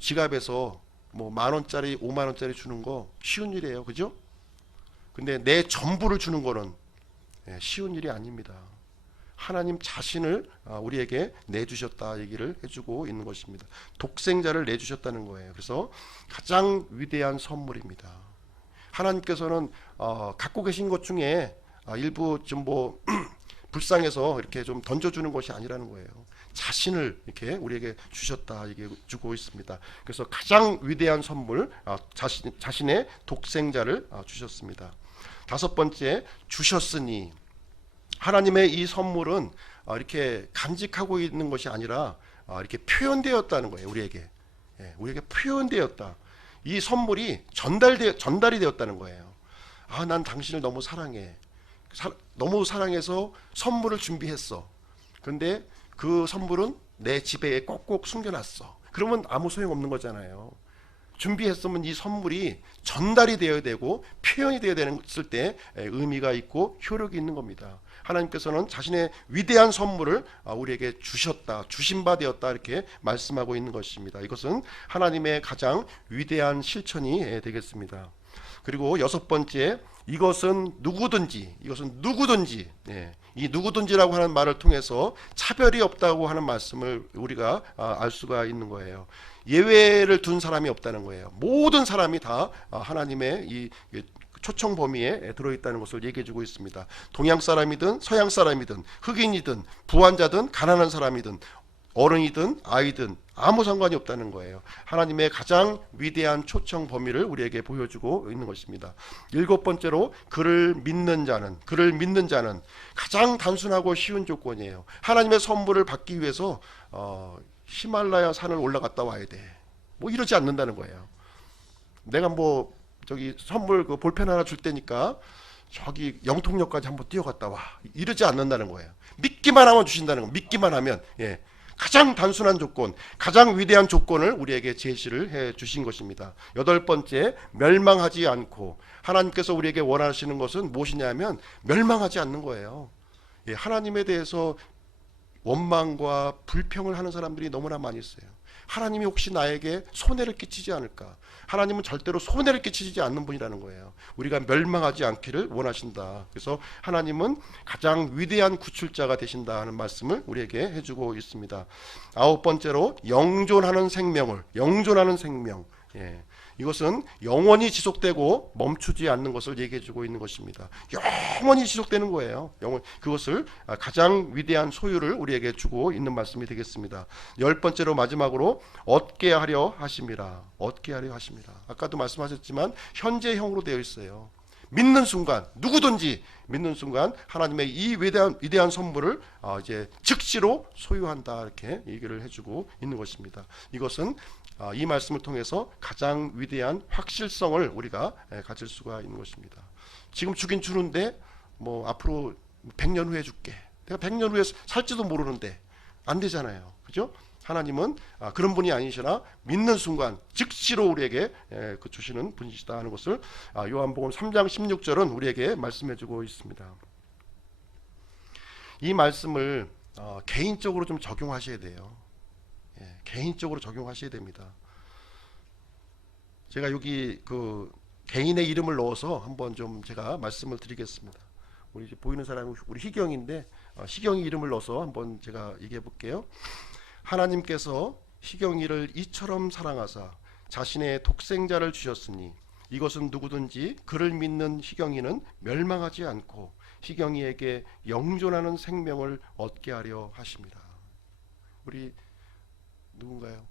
지갑에서 뭐 10,000원짜리 50,000원짜리 주는 거 쉬운 일이에요. 그죠? 근데 내 전부를 주는 거는 쉬운 일이 아닙니다. 하나님 자신을 우리에게 내주셨다 얘기를 해주고 있는 것입니다. 독생자를 내주셨다는 거예요. 그래서 가장 위대한 선물입니다. 하나님께서는 갖고 계신 것 중에 일부 좀 뭐 불쌍해서 이렇게 좀 던져주는 것이 아니라는 거예요. 자신을 이렇게 우리에게 주셨다 얘기해 주고 있습니다. 그래서 가장 위대한 선물, 자신의 독생자를 주셨습니다. 다섯 번째, 주셨으니. 하나님의 이 선물은 이렇게 간직하고 있는 것이 아니라 이렇게 표현되었다는 거예요. 우리에게 표현되었다. 이 선물이 전달이 되었다는 거예요. 난 당신을 너무 사랑해. 너무 사랑해서 선물을 준비했어. 그런데 그 선물은 내 집에 꼭꼭 숨겨놨어. 그러면 아무 소용없는 거잖아요. 준비했으면 이 선물이 전달이 되어야 되고 표현이 되어야 됐을 때 의미가 있고 효력이 있는 겁니다. 하나님께서는 자신의 위대한 선물을 우리에게 주셨다, 주신 바 되었다 이렇게 말씀하고 있는 것입니다. 이것은 하나님의 가장 위대한 실천이 되겠습니다. 그리고 여섯 번째, 이것은 누구든지, 이 누구든지라고 하는 말을 통해서 차별이 없다고 하는 말씀을 우리가 알 수가 있는 거예요. 예외를 둔 사람이 없다는 거예요. 모든 사람이 다 하나님의 이 초청 범위에 들어있다는 것을 얘기해주고 있습니다. 동양 사람이든 서양 사람이든 흑인이든 부환자든 가난한 사람이든 어른이든 아이든 아무 상관이 없다는 거예요. 하나님의 가장 위대한 초청 범위를 우리에게 보여주고 있는 것입니다. 일곱 번째로 그를 믿는 자는 가장 단순하고 쉬운 조건이에요. 하나님의 선물을 받기 위해서 히말라야 산을 올라갔다 와야 돼. 뭐 이러지 않는다는 거예요. 내가 뭐 저기 선물 그 볼펜 하나 줄 테니까 저기 영통역까지 한번 뛰어갔다 와. 이러지 않는다는 거예요. 믿기만 하면 주신다는 거. 믿기만 하면 가장 단순한 조건, 가장 위대한 조건을 우리에게 제시를 해 주신 것입니다. 여덟 번째, 멸망하지 않고. 하나님께서 우리에게 원하시는 것은 무엇이냐면 멸망하지 않는 거예요. 하나님에 대해서 원망과 불평을 하는 사람들이 너무나 많이 있어요. 하나님이 혹시 나에게 손해를 끼치지 않을까? 하나님은 절대로 손해를 끼치지 않는 분이라는 거예요. 우리가 멸망하지 않기를 원하신다. 그래서 하나님은 가장 위대한 구출자가 되신다 하는 말씀을 우리에게 해주고 있습니다. 아홉 번째로 영존하는 생명. 이것은 영원히 지속되고 멈추지 않는 것을 얘기해주고 있는 것입니다. 영원히 지속되는 거예요. 그것을 가장 위대한 소유를 우리에게 주고 있는 말씀이 되겠습니다. 열 번째로 마지막으로 얻게 하려 하심이라. 아까도 말씀하셨지만 현재형으로 되어 있어요. 믿는 순간, 누구든지 믿는 순간 하나님의 이 위대한 선물을 이제 즉시로 소유한다, 이렇게 얘기를 해주고 있는 것입니다. 이것은 이 말씀을 통해서 가장 위대한 확실성을 우리가 가질 수가 있는 것입니다. 지금 주긴 주는데 뭐 앞으로 100년 후에 줄게. 내가 100년 후에 살지도 모르는데 안 되잖아요. 그죠? 하나님은 그런 분이 아니시나 믿는 순간 즉시로 우리에게 주시는 분이시다 하는 것을 요한복음 3장 16절은 우리에게 말씀해주고 있습니다. 이 말씀을 개인적으로 좀 적용하셔야 돼요. 개인적으로 적용하셔야 됩니다. 제가 여기 그 개인의 이름을 넣어서 한번 좀 제가 말씀을 드리겠습니다. 우리 보이는 사람이 우리 희경인데 희경이 이름을 넣어서 한번 제가 얘기해 볼게요. 하나님께서 희경이를 이처럼 사랑하사 자신의 독생자를 주셨으니 이것은 누구든지 그를 믿는 희경이는 멸망하지 않고 희경이에게 영존하는 생명을 얻게 하려 하십니다. 우리 누군가요?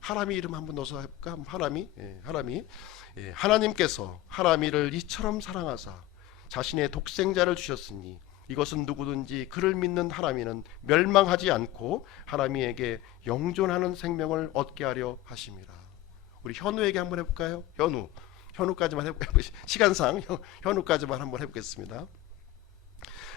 하람이 이름 한번 넣어서 해볼까? 하람이. 하나님께서 하람이를 이처럼 사랑하사 자신의 독생자를 주셨으니 이것은 누구든지 그를 믿는 하람이는 멸망하지 않고 하람이에게 영존하는 생명을 얻게 하려 하심이라. 우리 현우에게 한번 해볼까요? 현우까지만 해볼까요? 시간상 현우까지만 한번 해보겠습니다.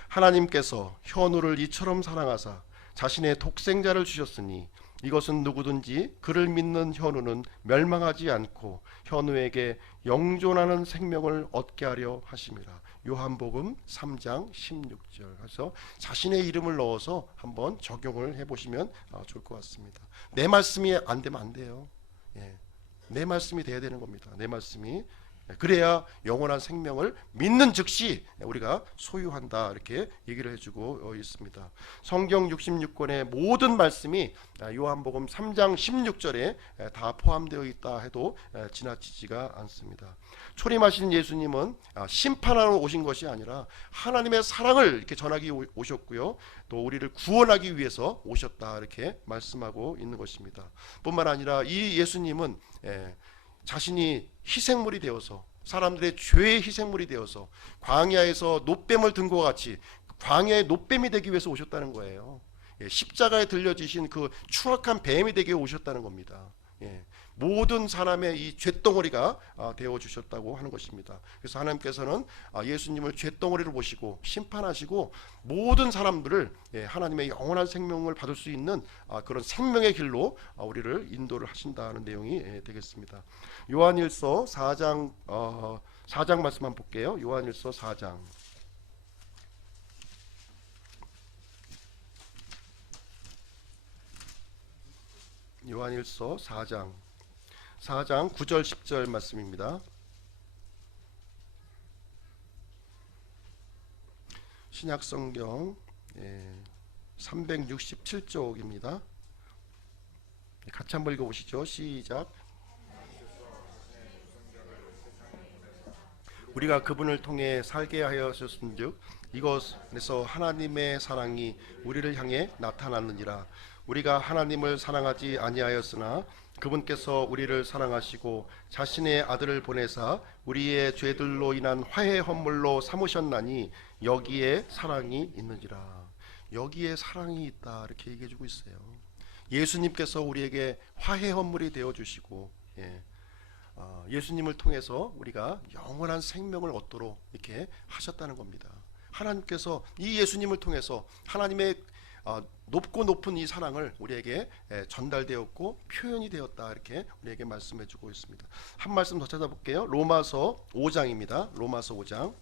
하나님께서 현우를 이처럼 사랑하사 자신의 독생자를 주셨으니 이것은 누구든지 그를 믿는 현우는 멸망하지 않고 현우에게 영존하는 생명을 얻게 하려 하심이라. 요한복음 3장 16절. 그래서 자신의 이름을 넣어서 한번 적용을 해보시면 좋을 것 같습니다. 내 말씀이 안 되면 안 돼요. 내 말씀이 돼야 되는 겁니다. 내 말씀이. 그래야 영원한 생명을 믿는 즉시 우리가 소유한다, 이렇게 얘기를 해주고 있습니다. 성경 66권의 모든 말씀이 요한복음 3장 16절에 다 포함되어 있다 해도 지나치지가 않습니다. 초림하신 예수님은 심판하러 오신 것이 아니라 하나님의 사랑을 이렇게 전하기 오셨고요, 또 우리를 구원하기 위해서 오셨다, 이렇게 말씀하고 있는 것입니다. 뿐만 아니라 이 예수님은 자신이 희생물이 되어서, 사람들의 죄의 희생물이 되어서 광야에서 놋뱀을 든 것 같이 광야의 놋뱀이 되기 위해서 오셨다는 거예요. 십자가에 들려지신 그 추악한 뱀이 되게 오셨다는 겁니다. 모든 사람의 이 쇳덩어리가 되어 주셨다고 하는 것입니다. 그래서 하나님께서는 예수님을 쇳덩어리로 보시고 심판하시고 모든 사람들을 하나님의 영원한 생명을 받을 수 있는 그런 생명의 길로 우리를 인도를 하신다는 내용이 되겠습니다. 요한일서 4장 4장 말씀 한번 볼게요. 요한일서 4장. 요한일서 4장 9절 10절 말씀입니다. 신약성경 367쪽입니다. 같이 한번 읽어보시죠. 시작. 우리가 그분을 통해 살게 하셨은즉 이것에서 하나님의 사랑이 우리를 향해 나타났느니라. 우리가 하나님을 사랑하지 아니하였으나 그분께서 우리를 사랑하시고 자신의 아들을 보내사 우리의 죄들로 인한 화해 헌물로 삼으셨나니 여기에 사랑이 있는지라. 여기에 사랑이 있다 이렇게 얘기해 주고 있어요. 예수님께서 우리에게 화해 헌물이 되어 주시고, 예수님을 통해서 우리가 영원한 생명을 얻도록 이렇게 하셨다는 겁니다. 하나님께서 이 예수님을 통해서 하나님의 높고 높은 이 사랑을 우리에게 전달되었고 표현이 되었다 이렇게 우리에게 말씀해 주고 있습니다. 한 말씀 더 찾아볼게요. 로마서 5장입니다. 로마서 5장.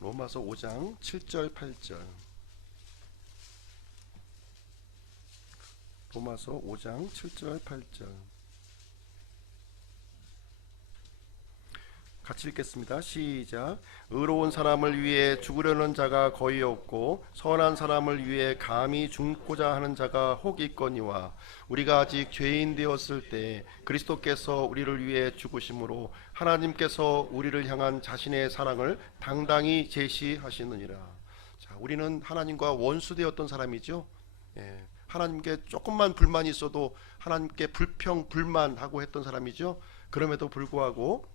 로마서 5장 7절 8절. 로마서 5장 7절 8절 같이 읽겠습니다. 시작. 의로운 사람을 위해 죽으려는 자가 거의 없고 선한 사람을 위해 감히 죽고자 하는 자가 혹 있거니와 우리가 아직 죄인 되었을 때 그리스도께서 우리를 위해 죽으심으로 하나님께서 우리를 향한 자신의 사랑을 당당히 제시하시느니라. 자, 우리는 하나님과 원수되었던 사람이죠. 하나님께 조금만 불만이 있어도 하나님께 불만하고 했던 사람이죠. 그럼에도 불구하고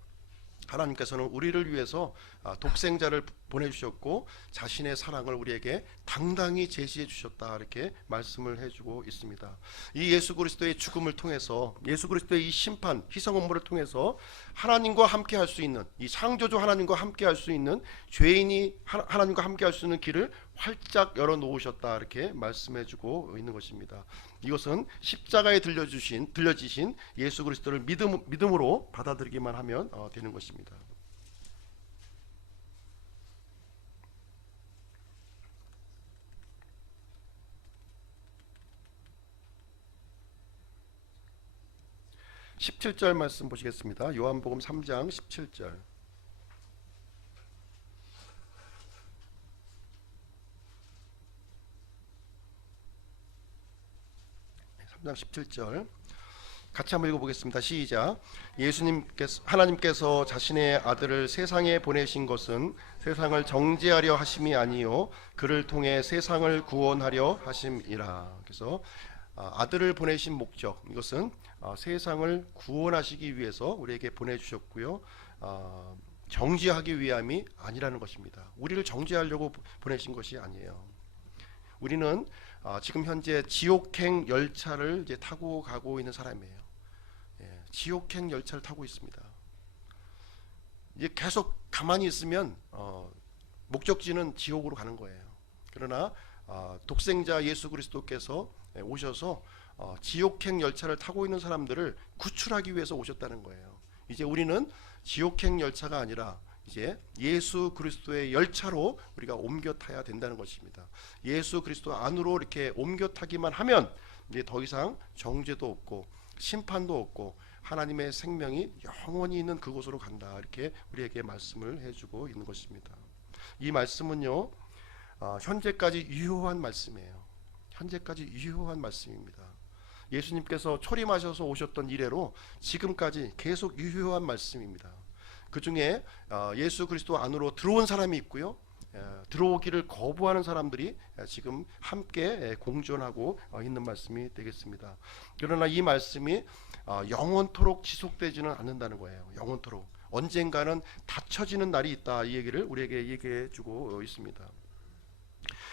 하나님께서는 우리를 위해서 독생자를 보내주셨고 자신의 사랑을 우리에게 당당히 제시해 주셨다 이렇게 말씀을 해주고 있습니다. 이 예수 그리스도의 죽음을 통해서, 예수 그리스도의 이 심판 희생 업무를 통해서 하나님과 함께 할 수 있는, 이 창조주 하나님과 함께 할 수 있는, 죄인이 하나님과 함께 할 수 있는 길을 활짝 열어놓으셨다 이렇게 말씀해주고 있는 것입니다. 이것은 십자가에 들려지신 예수 그리스도를 믿음으로 받아들이기만 하면 되는 것입니다. 17절 말씀 보시겠습니다. 요한복음 3장 17절. 3장 17절 같이 한번 읽어보겠습니다. 시작. 하나님께서 자신의 아들을 세상에 보내신 것은 세상을 정죄하려 하심이 아니요 그를 통해 세상을 구원하려 하심이라. 그래서 아들을 보내신 목적, 이것은 세상을 구원하시기 위해서 우리에게 보내주셨고요, 정죄하기 위함이 아니라는 것입니다. 우리를 정죄하려고 보내신 것이 아니에요. 우리는 지금 현재 지옥행 열차를 이제 타고 가고 있는 사람이에요. 지옥행 열차를 타고 있습니다. 이제 계속 가만히 있으면 목적지는 지옥으로 가는 거예요. 그러나 독생자 예수 그리스도께서 오셔서 지옥행 열차를 타고 있는 사람들을 구출하기 위해서 오셨다는 거예요. 이제 우리는 지옥행 열차가 아니라 이제 예수 그리스도의 열차로 우리가 옮겨 타야 된다는 것입니다. 예수 그리스도 안으로 이렇게 옮겨 타기만 하면 이제 더 이상 정죄도 없고 심판도 없고 하나님의 생명이 영원히 있는 그곳으로 간다 이렇게 우리에게 말씀을 해주고 있는 것입니다. 이 말씀은요, 현재까지 유효한 말씀이에요. 현재까지 유효한 말씀입니다. 예수님께서 초림하셔서 오셨던 이래로 지금까지 계속 유효한 말씀입니다. 그 중에 예수 그리스도 안으로 들어온 사람이 있고요, 들어오기를 거부하는 사람들이 지금 함께 공존하고 있는 말씀이 되겠습니다. 그러나 이 말씀이 영원토록 지속되지는 않는다는 거예요. 영원토록 언젠가는 닫혀지는 날이 있다, 이 얘기를 우리에게 얘기해 주고 있습니다.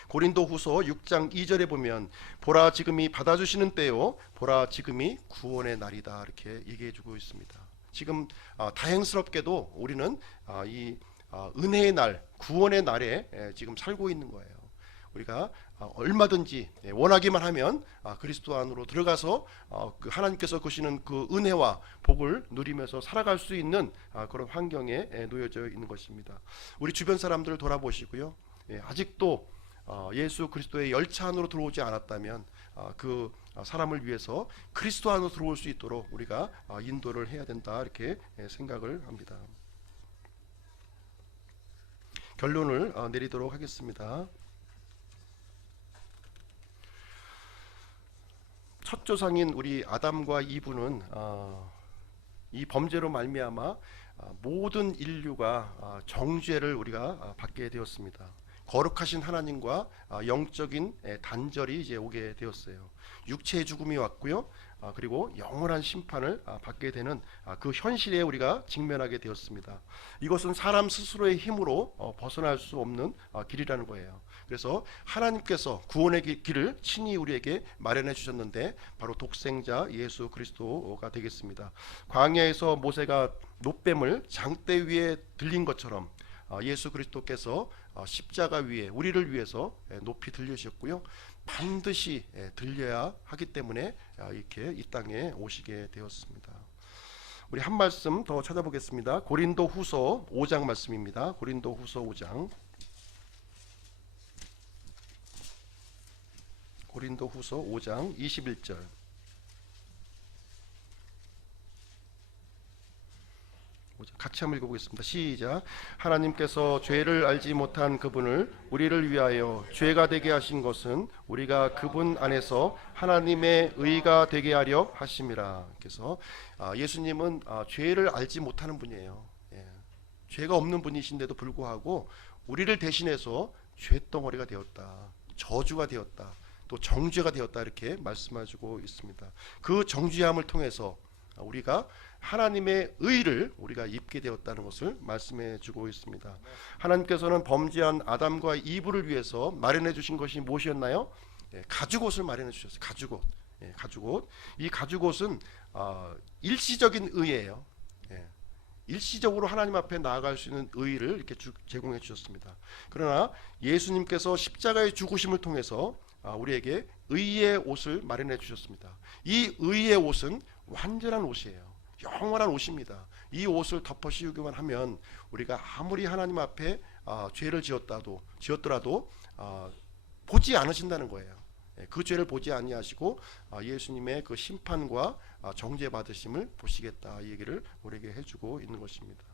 고린도후서 6장 2절에 보면 보라 지금이 받아주시는 때요 보라 지금이 구원의 날이다 이렇게 얘기해 주고 있습니다. 지금 다행스럽게도 우리는 이 은혜의 날, 구원의 날에 지금 살고 있는 거예요. 우리가 얼마든지 원하기만 하면 그리스도 안으로 들어가서 그 하나님께서 주시는 그 은혜와 복을 누리면서 살아갈 수 있는 그런 환경에 놓여져 있는 것입니다. 우리 주변 사람들을 돌아보시고요, 아직도 예수 그리스도의 열차 안으로 들어오지 않았다면 그 사람을 위해서 그리스도 안으로 들어올 수 있도록 우리가 인도를 해야 된다 이렇게 생각을 합니다. 결론을 내리도록 하겠습니다. 첫 조상인 우리 아담과 이브는 이 범죄로 말미암아 모든 인류가 정죄를 우리가 받게 되었습니다. 거룩하신 하나님과 영적인 단절이 이제 오게 되었어요. 육체의 죽음이 왔고요. 그리고 영원한 심판을 받게 되는 그 현실에 우리가 직면하게 되었습니다. 이것은 사람 스스로의 힘으로 벗어날 수 없는 길이라는 거예요. 그래서 하나님께서 구원의 길을 친히 우리에게 마련해 주셨는데 바로 독생자 예수 그리스도가 되겠습니다. 광야에서 모세가 놋뱀을 장대 위에 들린 것처럼 예수 그리스도께서 십자가 위에 우리를 위해서 높이 들리셨고요. 반드시 들려야 하기 때문에 이렇게 이 땅에 오시게 되었습니다. 우리 한 말씀 더 찾아보겠습니다. 고린도 후서 5장 말씀입니다. 고린도 후서 5장. 고린도 후서 5장 21절. 같이 한번 읽어보겠습니다. 시작. 하나님께서 죄를 알지 못한 그분을 우리를 위하여 죄가 되게 하신 것은 우리가 그분 안에서 하나님의 의가 되게 하려 하심이라. 그래서 예수님은 죄를 알지 못하는 분이에요. 죄가 없는 분이신데도 불구하고 우리를 대신해서 죄덩어리가 되었다, 저주가 되었다, 또 정죄가 되었다, 이렇게 말씀하시고 있습니다. 그 정죄함을 통해서 우리가 하나님의 의를 우리가 입게 되었다는 것을 말씀해 주고 있습니다. 하나님께서는 범죄한 아담과 이브를 위해서 마련해 주신 것이 무엇이었나요? 가죽옷을 마련해 주셨어요. 가죽옷. 가죽옷. 이 가죽옷은 일시적인 의예요. 일시적으로 하나님 앞에 나아갈 수 있는 의를 이렇게 제공해 주셨습니다. 그러나 예수님께서 십자가의 죽으심을 통해서 우리에게 의의 옷을 마련해 주셨습니다. 이 의의 옷은 완전한 옷이에요. 영원한 옷입니다. 이 옷을 덮어 씌우기만 하면 우리가 아무리 하나님 앞에 죄를 지었더라도 보지 않으신다는 거예요. 그 죄를 보지 아니하시고 예수님의 그 심판과 정죄 받으심을 보시겠다, 이 얘기를 우리에게 해주고 있는 것입니다.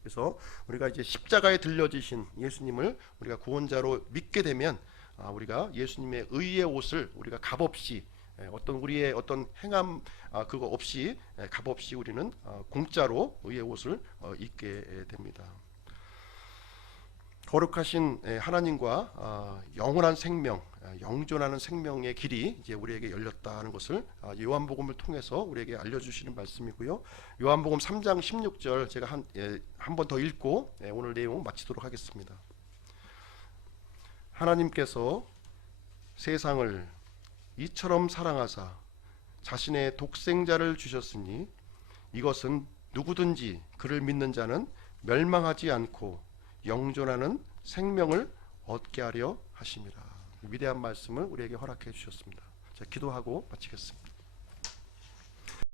그래서 우리가 이제 십자가에 들려지신 예수님을 우리가 구원자로 믿게 되면 우리가 예수님의 의의 옷을 우리가 값없이, 우리의 어떤 행함 그거 없이, 값없이 우리는 공짜로 의의 옷을 입게 됩니다. 거룩하신 하나님과 영원한 생명, 영존하는 생명의 길이 이제 우리에게 열렸다는 것을 요한복음을 통해서 우리에게 알려주시는 말씀이고요. 요한복음 3장 16절 제가 한 번 더 읽고 오늘 내용 마치도록 하겠습니다. 하나님께서 세상을 이처럼 사랑하사 자신의 독생자를 주셨으니 이것은 누구든지 그를 믿는 자는 멸망하지 않고 영존하는 생명을 얻게 하려 하심이라. 위대한 말씀을 우리에게 허락해 주셨습니다. 자, 기도하고 마치겠습니다.